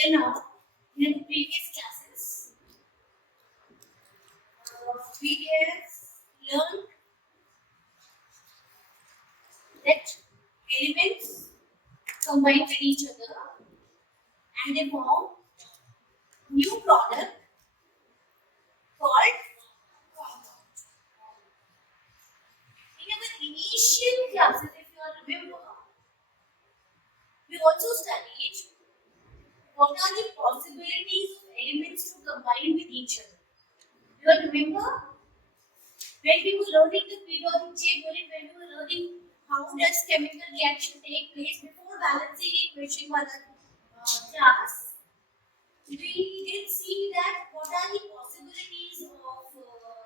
till now, in the previous classes, we have learned that elements combine with each other and they form new product called compound. In our initial classes, if you remember, we also studied what are the possibilities of elements to combine with each other. You remember when we were learning the periodic table, when we were learning how does chemical reaction take place before balancing equation class, we did see that what are the possibilities of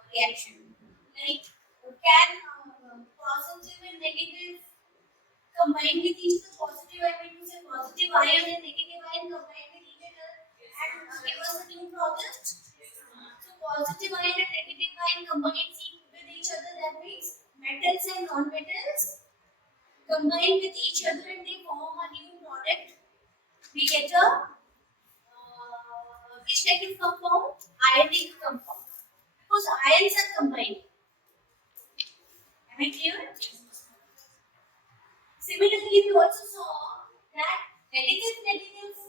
reaction. Like can positive and negative combine with each other? Positive, I mean to say positive ion and negative ion combine with each other and give us a new product. So positive ion and negative ion combine with each other. That means metals and non-metals combine with each other and they form a new product. We get a which type of compound? Ionic compound. Because ions are combined. Am I clear? Similarly, we also saw that negative ions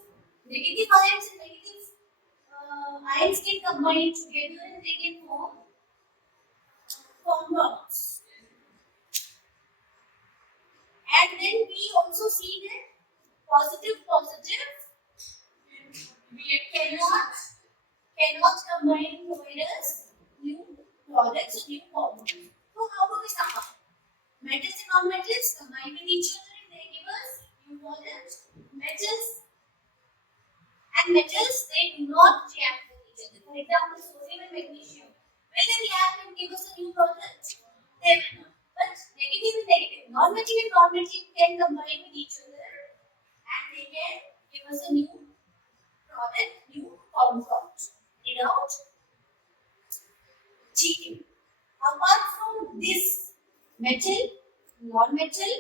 and negative ions can combine together and they can form compounds. And then we also see that positive cannot combine to provide us new products or new compounds. So how do we sum up? Metals and non-metals combine with each other and they give us new products. Metals they do not react with each other. For example, sodium and magnesium. When they react and give us a new product, they will not. But negative and negative, non-metal and non-metal can combine with each other and they can give us a new product, new compound. Read out. Cheating. Apart from this metal, non-metal,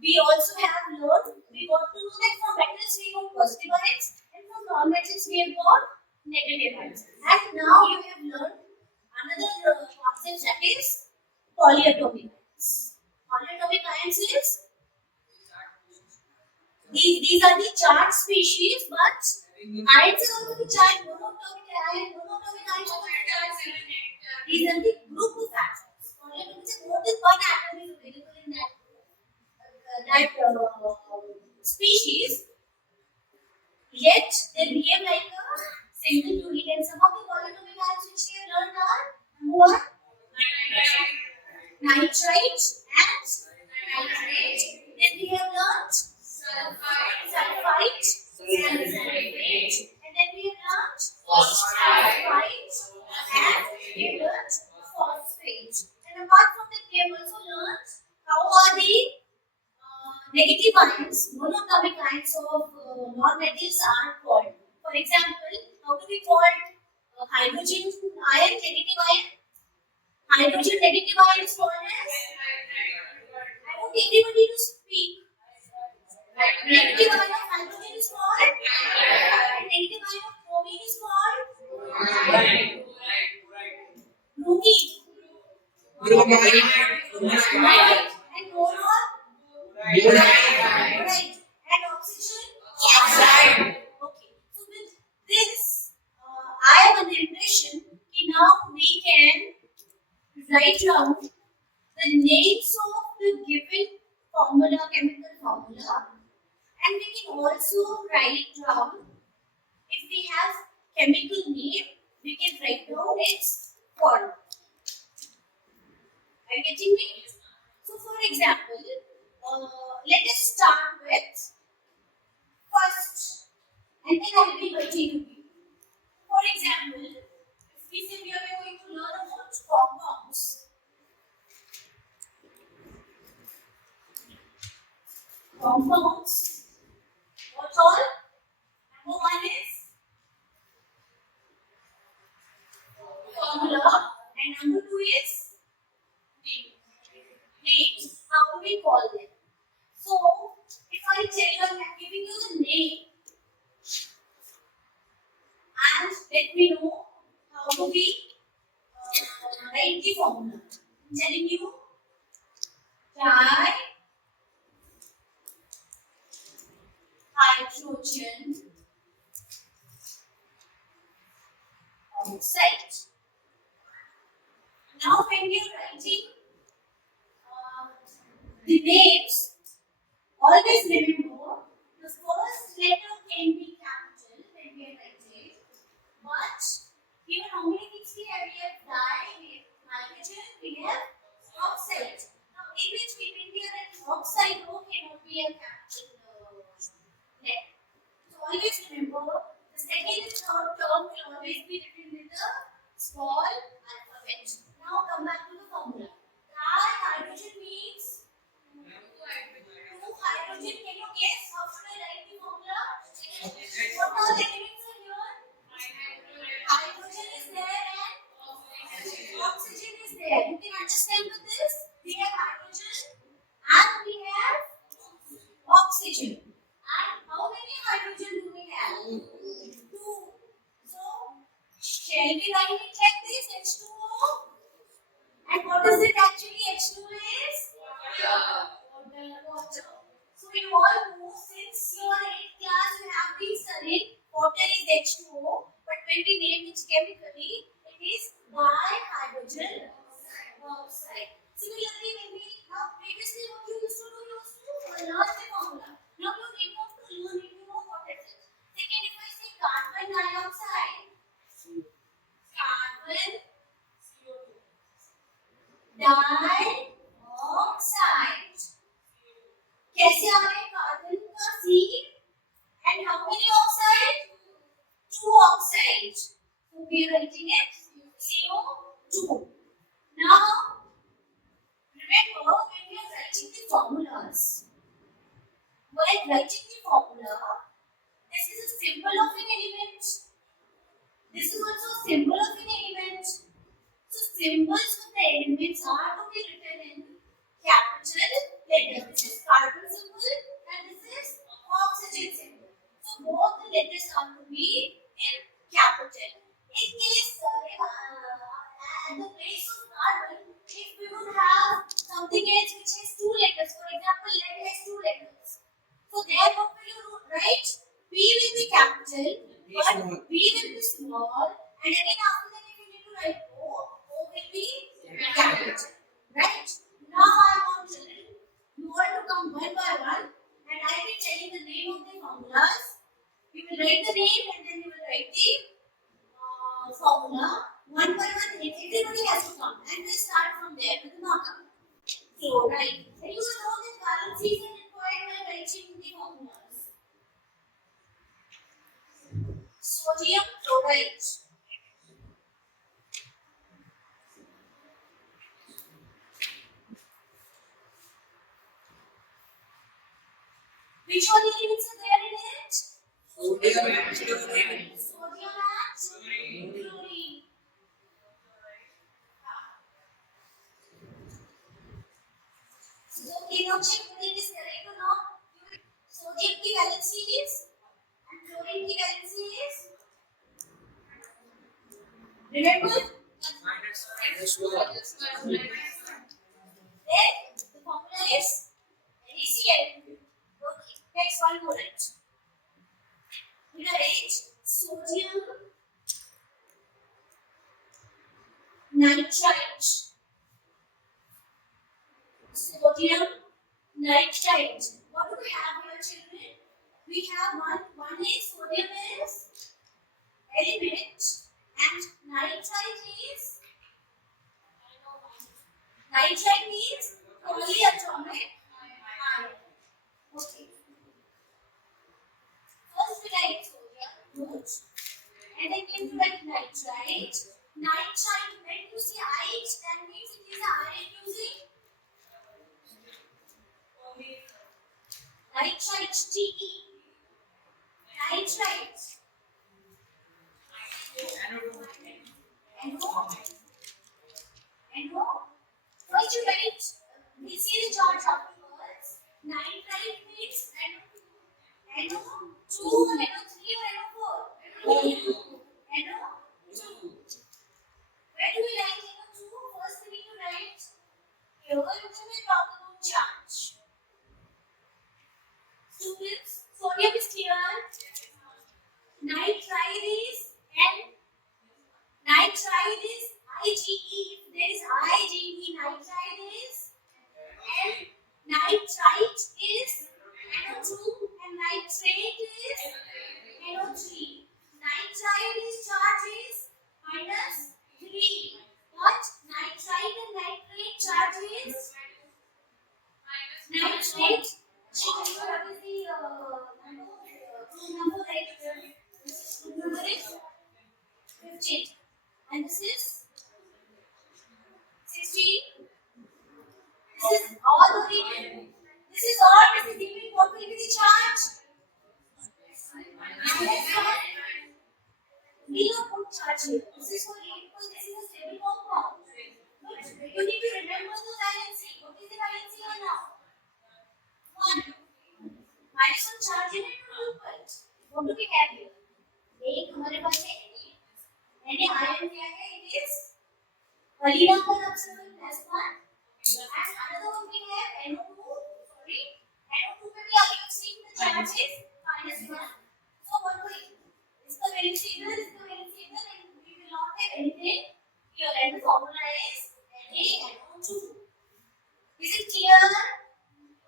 we also have learned, we got to know that from metals we got positive ions and from non-metals we have got negative ions. And now you have learned another concept that is polyatomic ions. Polyatomic ions is these are the charged species, but ions are also the charged. Monatomic ions are the charged. These are the group of atoms. Polyatomic is more than one atom is available in that species, yet they behave like a single unit. And some of the polyatomic ions which we have learned are number one, nitrite and nitrate. Then we have learned sulfite, and then we have learned phosphite, and we have learned phosphate. And apart from that, we have also learned how are the negative ions, monatomic ions of non-metals are called. For example, how do we call hydrogen ion, negative ion? Hydrogen negative ion is called as? I want everybody to speak. Negative ion of hydrogen is called? Negative ion of bromine is called? Bromine. And boron? Right. And oxygen? Oxide. Okay. So with this, I have an impression that now we can write down the names of the given formula, chemical formula, and we can also write down, if we have chemical name, we can write down its formula. Are you getting me? So for example, let us start with first and then I will be continuing. For example, if we say we are going to learn about compounds. Compounds. What all? Number one is formula and number two is names. How do we call them? So, if I tell you I'm giving you the name formula. I'm telling you, dihydrogen oxide. Now when you're writing the names, always remember the first letter can be capital when we are writing. But here how many things we have? We have di, we have hydrogen, we have oxide. Now in which when we are writing oxide, O cannot be a capital letter. So always remember the second and third term will always be written with the small alphabet. Now come back to the formula. Dihydrogen means two hydrogen. Can you guess how should I write the formula? What are the elements are here? Hydrogen is there and oxygen is there. You can understand with this. We have hydrogen and we have oxygen. And how many hydrogen do we have? Two. So, shall we write it like this? H2O. And what is it actually? H2O is? Water. So, you all know since your 8th class you have been studying water is H2O. But when we name it chemically, it is dihydrogen oxide. Similarly, when we now previously what you used to do, you used to learn the formula. Now you need not to learn it, you know what it is. Second, if I say carbon dioxide, carbon dioxide. कैसे आ रहे carbon का C and how many oxide? Two oxide. So we are writing it CO2. Now remember when we are writing the formulas, while writing the formula, this is a symbol of an element. This is also a symbol of an element. So symbols of the elements are to be written in capital letters. This is carbon symbol and this is oxygen symbol. So both the letters are to be in capital. In case at the place of carbon, if we would have something else which has two letters, for example, lead has two letters. So there what will you write? P will be capital, but B will be small, and again after that if you need to write O will be capital. Right? Now I want you all to come one by one, and I will be telling the name of the formulas. You will write the name and then you will write the formula. One by one, everybody has to come, and we start from there with the marker. So, right. And you will know that currencies are required by writing the formulas. Sodium chloride. Which all elements are there in it? Sodium and chlorine. Sodium and chlorine. So, can you check whether it is correct or not? Sodium की valency is and chlorine की valency is. Remember? Then the formula is NaCl. Okay. Next one more right. We write sodium nitrite. Sodium nitrite. What do we have here, children? We have one is sodium is element and nitrite means polyatomic ion. Okay. First we write sodium, good. And then we write nitrite. Nitrite, when you see ite, that means it is iron using nitrite, Te. Nitrite. And first you write, we see the chart afterwards. Nitrite means NO2 or NO3 or NO4? NO2. Where do we write NO2? First we nitride is IgE. If there is IgE, nitride is N. Nitrite is NO2 and nitrate is NO3. Nitride is charge is -3. But nitrite and nitrate charge is nitrate. What is the number right? Number is 15. And this is 16. This is all the given. This is all. This is given. What will be the charge? We don't put charge here. This is for 8 because this is a stable compound. But you need to remember the valency. What is the valency here now? 1. Minus 1 charge in it to 2 point. What do we have here? एक हमारे पास है Na ion क्या है? It is Valina का observer +1 and another one we have NO2. Sorry, NO2 पे भी आप seen the charge is -1. So what do we? इसका valence equal and we will not have anything here and the formula is NaNO2. Is it clear?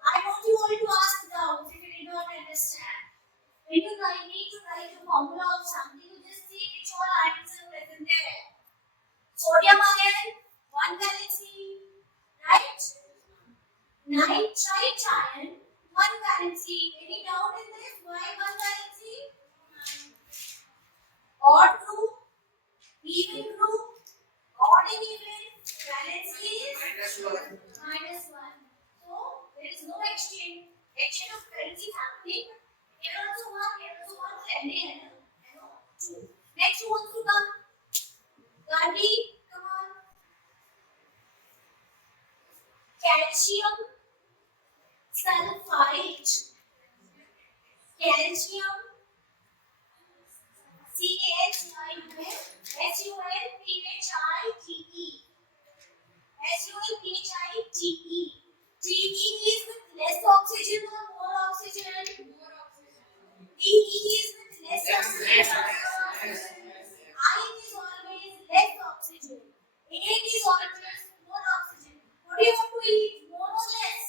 I want you all to ask doubts if you did not understand. When you need to write a formula of something, you just see which all ions are present there. Sodium ion, 1 valency, right? Nitrite ion, 1 valency. Any doubt in this? Why 1 valency? Odd group, even group, odd and even, valency is -1. So there is no exchange of valency happening. Here also 1, Na. Next who wants to come? Gandhi, come on. Calcium sulfite. Calcium CaHIUM SUNPHITE. SUNPHITE. Te is with less oxygen or more oxygen? Te is with less oxygen. I is always less oxygen. 8 is always more oxygen. What do you want to eat? More or less?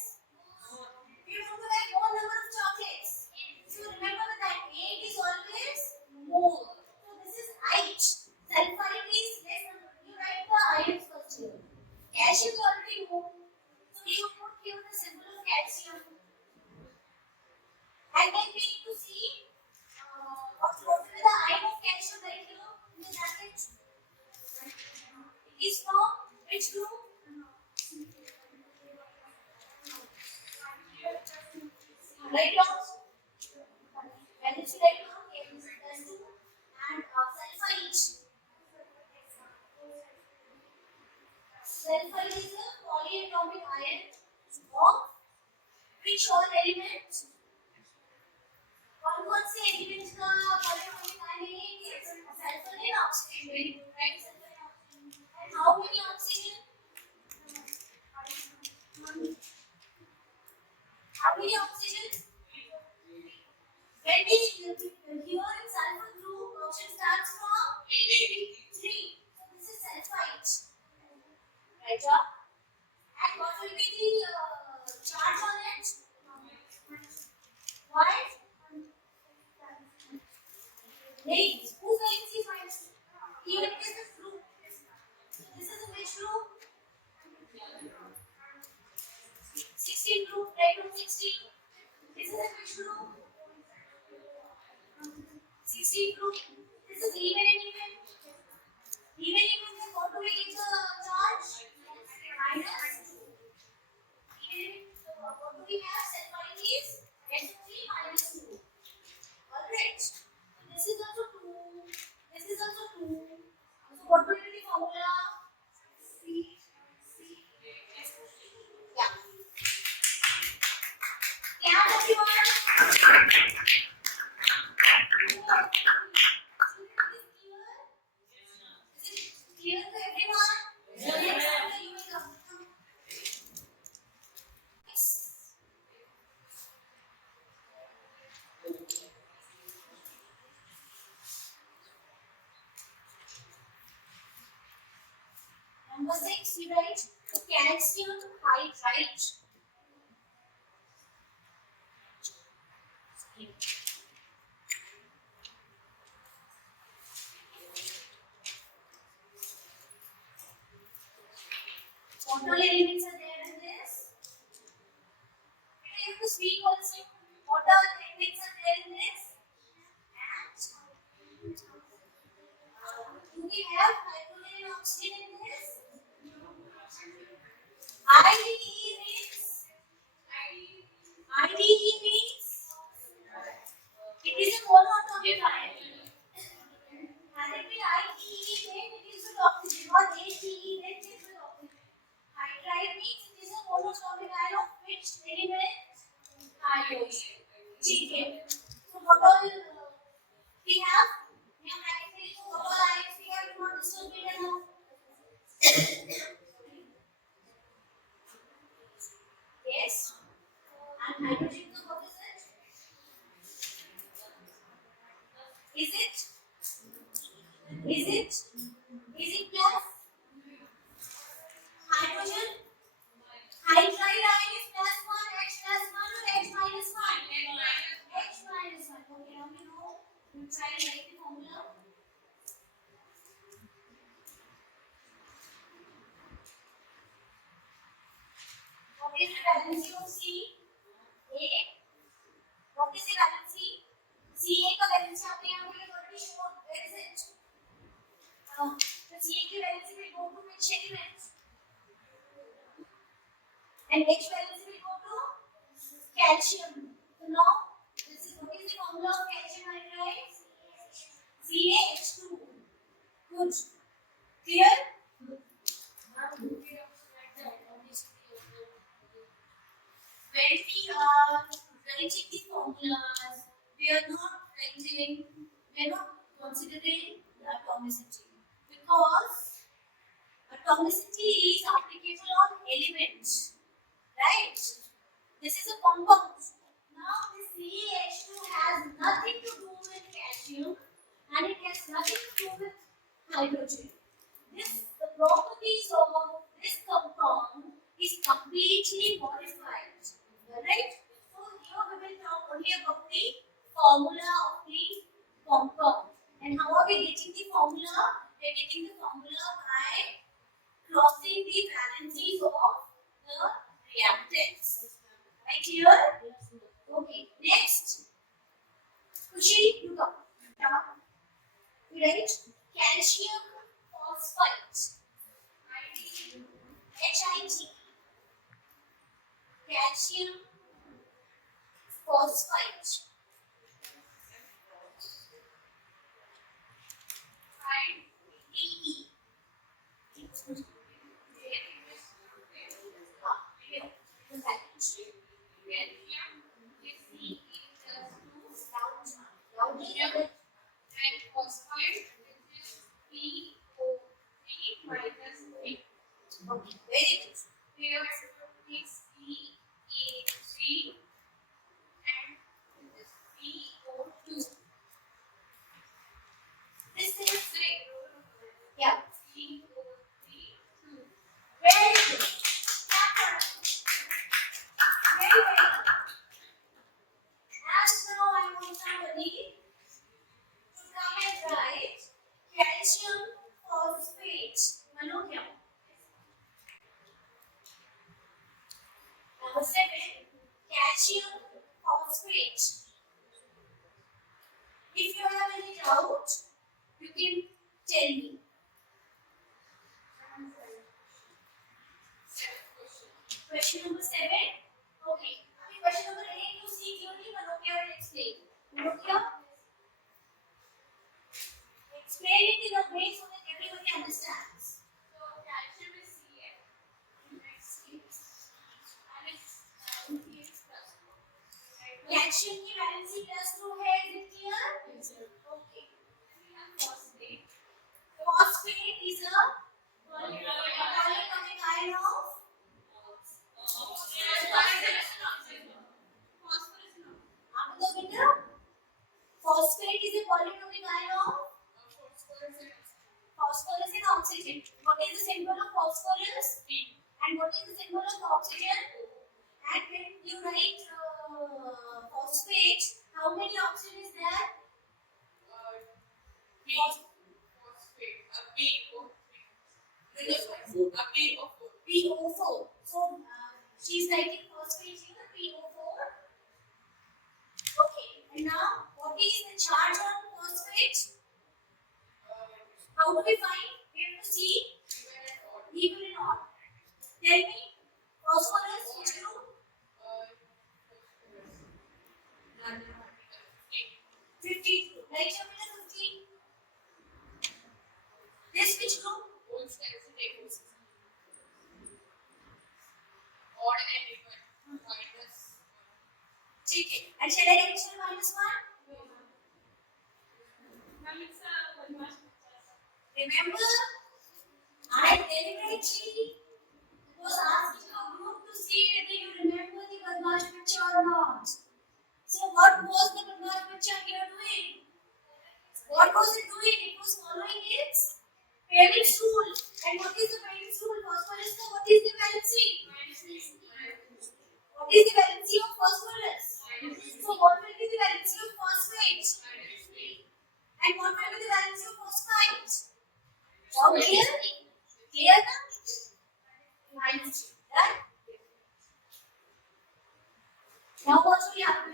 You want to have more number of chocolates. So remember that 8 is always more. So this is H. Sulfite is less number. You write the ions first here. Calcium is already more. So you put here the symbol of calcium. And then we need to see what will be the ion of calcium right here in the bracket. It is from which group? Right down. Valence right down. +2 and sulfite. Sulfite is a polyatomic ion of which all element? कौन से element का polyatomic ion है? Sulfur and oxygen. Very good, right? Sulfur and oxygen. And how many oxygen? How many oxygen? When we here in sulfur group, oxygen starts from 3. So this is sulfite. Right, job. And what will be the charge on it? What? Hey, whose valency is minus? Even it is this group. This is which group? 16 group, right? Group 16. This is which group? 16 group. This is even and even. Even then what do we get the charge? -2. Even so what do we have? Sulfite is -2. Alright. This is also 2. This is also 2. So what will be the formula? Yeah. Yeah, everyone. Clear to everyone? Yes. You will come. Number 6, you write calcium hydride. What all elements are there in this? You have to speak also. What all elements are there in this? Do we have hydrogen and oxygen in this? IDE means it is a monatomic ion. And if it IDE then it is with oxygen, or ADE then it is with oxygen. Hydride means it is a monatomic ion of which element? Hydrogen. Okay. So what all we have? We have hydrogen. What all ions we have? Do not disturb it enough. Yes. And hydrogen, what is it? Is it? Is it? Is it plus? Hydrogen? Hydride ion is plus 1, H plus 1 or H minus 1? H minus 1. Okay, now we know. We try to write the formula. What is the valency of C? A. What is the valency? CA का valency आपने यहाँ पे already shown. Where is it? The CA की valency will go to which element? And H valency will go to calcium. So now, this is what is the formula of calcium hydride? CaH2. Good. Clear? When we are writing the formulas, we are not considering the atomicity, because atomicity is applicable on elements, right? This is a compound. Now this CH2 has nothing to do with calcium and it has nothing to do with hydrogen. The properties of this compound is completely modified. Right? So here we will talk only about the formula of the compound. And how are we getting the formula? We are getting the formula by crossing the valencies of the reactants. Right here? Okay. Next. Kushi, you come. You write calcium phosphate. HIT. Calcium phosphate. IDE. And phosphate, which is PO3 minus 8. Okay, very good. Here is CA3 and this is PO2. This is yeah. PO3 2. Very good. Very good. And now I want somebody to come and write calcium phosphate. Manokya. Number 7, calcium phosphate. If you have any doubt, you can tell me. Question number 7. Okay. Question number 8 you see clearly. Manokya will explain. Manokya, explain it in a way so that everybody understands. So calcium is Ca. Calcium की valency +2 है, is it clear? Yes, sir. Okay. We have phosphate. Phosphate is a polyatomic ion of phosphate is a polyatomic ion of phosphorus and oxygen. What is the symbol of phosphorus? oxygen. And when you write phosphate, how many oxygen is there? PO4. So she's writing phosphate here, PO4. Okay, and now what is the charge on phosphate? How do we find? We have to see even and odd. Tell me, phosphorus, which group? 50 group. Nitrogen 50. This which group? ठीक है. And shall I write -1? Remember, I deliberately was asking your group to see whether you remember the Badmash picture or not. So what was the Badmash picture here doing? What was it doing? It was following its parent's rule. And what is the parent's rule? Phosphorus. So what is the valency? What is the valency of phosphorus? So what will be the valency of phosphate? And what will be the valency of phosphite? Now clear? Clear now? -3. Done? Now what will happen?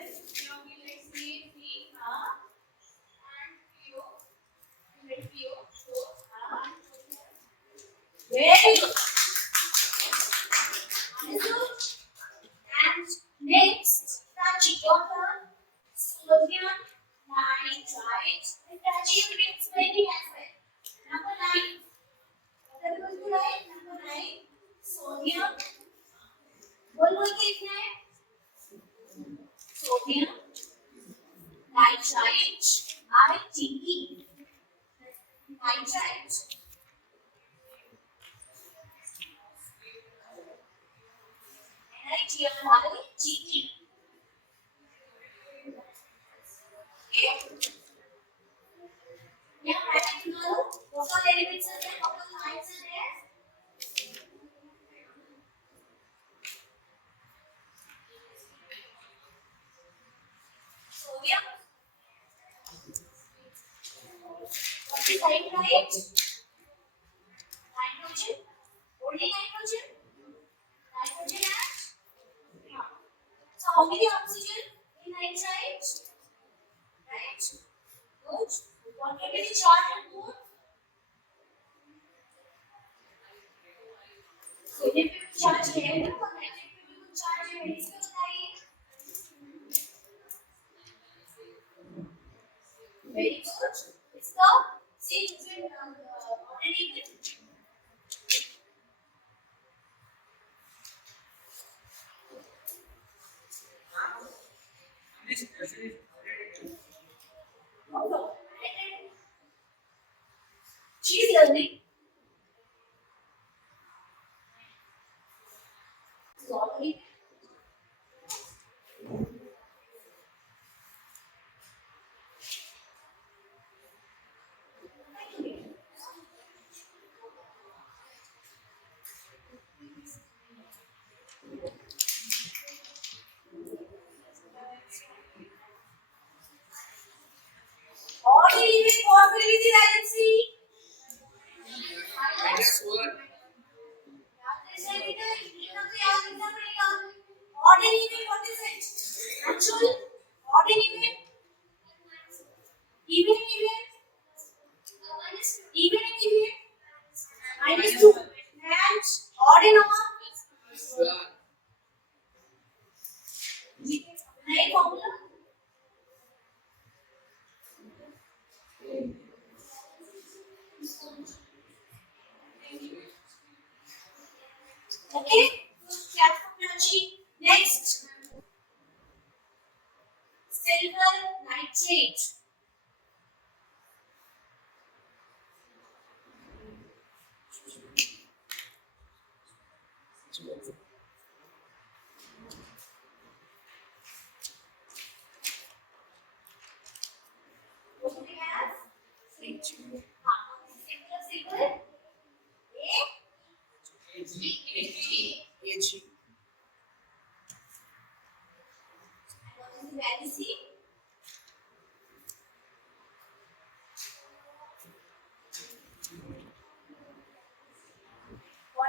Very good. Understood? And next, Prachi, your turn. Sodium nitrite. And Prachi will be explaining as well. Number 9. What are we going to write? Number 9. Sodium. बोल के लिखना है. Sodium nitrite. ITE. Nitrite. NiTRITE. Okay. Yeah, write it down. What all elements are there? What all lines are there? Sodium. What is nitrite? Nitrogen. Only nitrogen. Nitrogen and so how many oxygen in nitrite? Right? Good. What will be the charge on both? Sodium पे charge है ना और nitrate पे भी कुछ charge है इसको बताइए. Very good. इसका see between already even. She's learning. Sorry. Or even what will be the valency? -1. Odd and even, what is it? Actual, odd and even, even and even, even and even, -2, and odd and odd. Right formula? Okay, clap for Prachi. Next, silver nitrate. What do we have? Silver. Silver. A. Ag.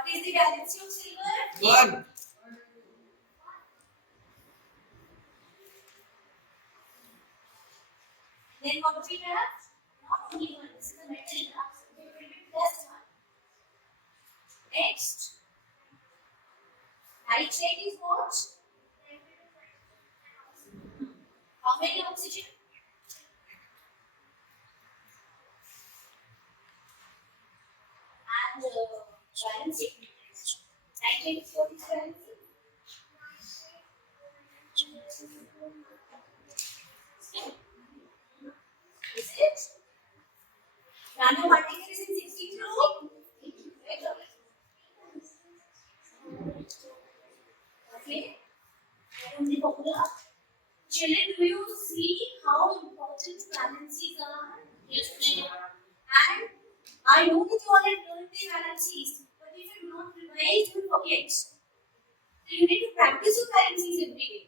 What is the valency of silver? 1. Then what we have? Not only one. This is the metal. It will be plus 1. Next. Nitrate is what? How many oxygen? And valency. Nitrate is what is valency? Is it? Nanoparticle is in 62. Okay. And the formula. Children, do you see how important valencies are? Yes, ma'am. And I know that you all have learned the valencies, but if you do not revise, you will forget. So you need to practice your valencies every day.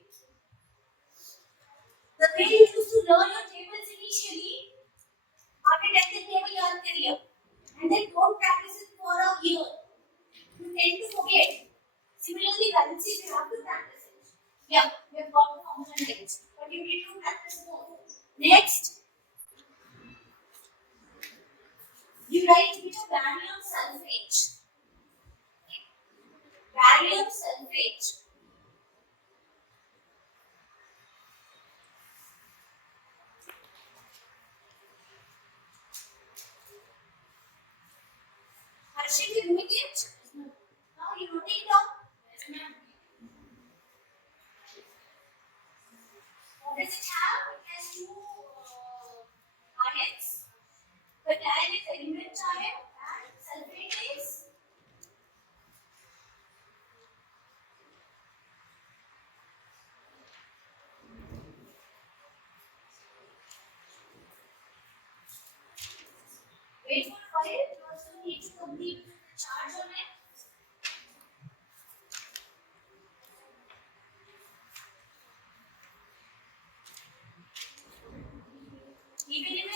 The way you used to learn your tables initially, after 10th table you are clear, and then don't practice it for a year. You tend to forget. Similarly, valencies you have to practice it. Yeah, we have got the formula next, but you need to practice more. Next, you write with a barium sulfate. Barium sulfate. Harshit, you doing it? Now you note it down. Yes, ma'am. What does it have? It has two ions. Cation is element ion and sulfate is wait for a while. You also need to complete the charge on it. Even if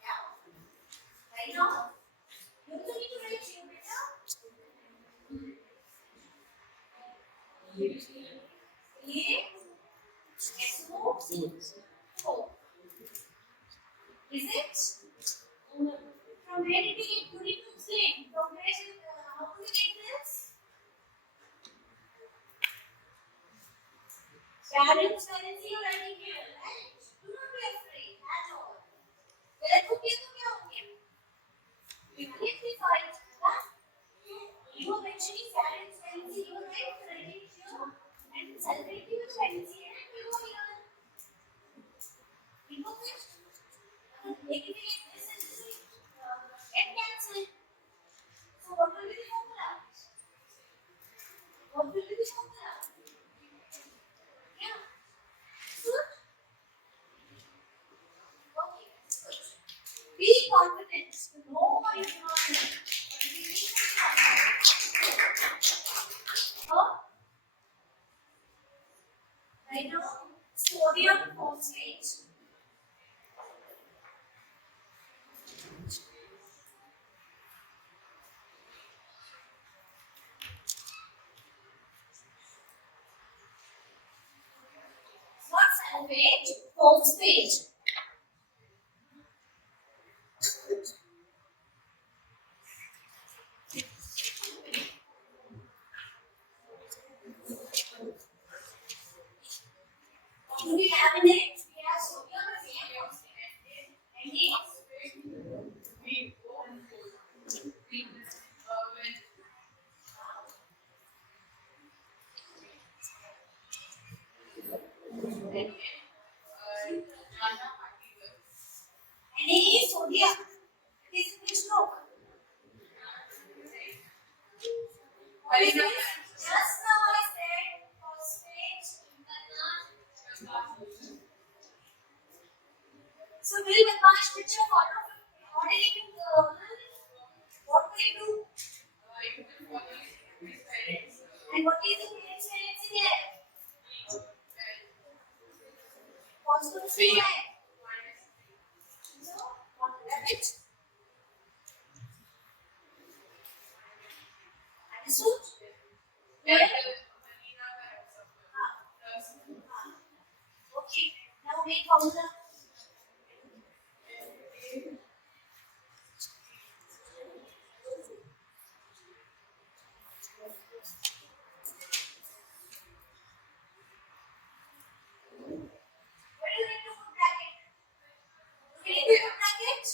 yeah, right now you also need to write here, beta. SO4. Is it? From where did we get? You need to explain. From where is how do we get this? Parents, valency you're writing here, right? Do not be afraid at all. गलत हो गया तो क्या हो गया? You get the point, huh? You are mentioning parents, valency, you are right, writing here, and celebrating the valency, and you are here. You know this? Making it this and this will get cancelled. So what will be the formula? What will be the formula? Yeah. Good. Okay. Good. Be confident. Know what you want. Right now, sodium phosphate. Not sulfate, phosphate. What do we have in it? We have sodium and we have phosphate. And is sodium. It is in which group? What is it? Just now I said phosphate. So will the past picture follow? What is it? What will it do? And what is the parents' valency there? Phosphorus is there. So what will it? Understood? Yeah. Okay. Now make formula. What do you need to put bracket? Do you need to put bracket?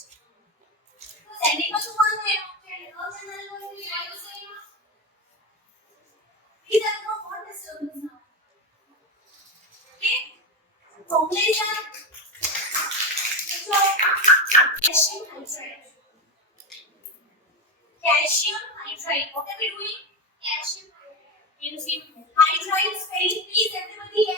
Because anyone who wants to please have no more disturbance now. Okay? Formula is calcium hydride. Calcium hydride. What are we doing? Calcium hydride spelling, please everybody.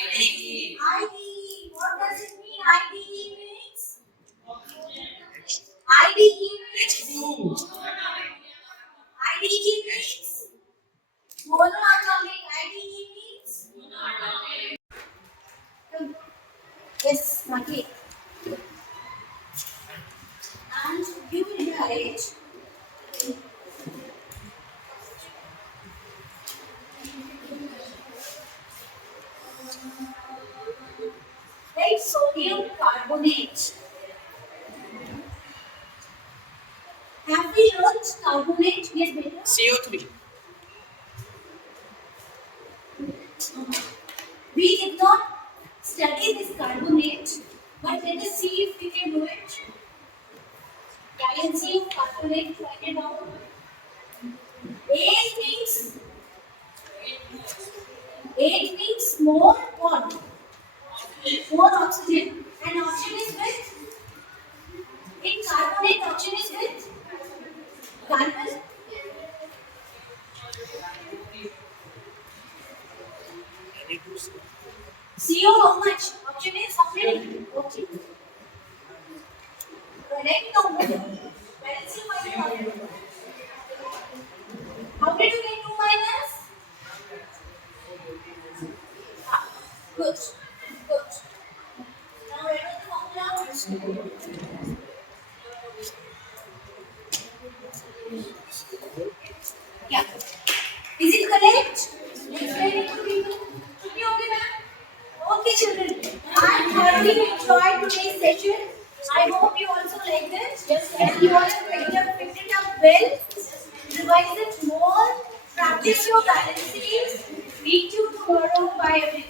IDE. What does it mean? IDE means? IDE means? IDE means? Monoatomic. IDE means? Yes, Maki. And you will write sodium carbonate. Have we learned carbonate? Yes, better. CO3. We did not study this carbonate, but let us see if we can do it. Valency of carbonate, find it out. Eight means more what? More oxygen. And oxygen is with? In carbonate, oxygen is with? Carbon. CO how much? Oxygen is how many? Okay. Correct number. Valency minus. How did you get 2 minus? Good. Good. Now write down the formula. Yeah. Is it correct? Explain it to people. Should be okay, ma'am? Okay, children. I thoroughly enjoyed today's session. I hope you also liked it. Yes. And you all have picked it up well. Revise it more. Practice your balances. Meet you tomorrow. Bye, everyone.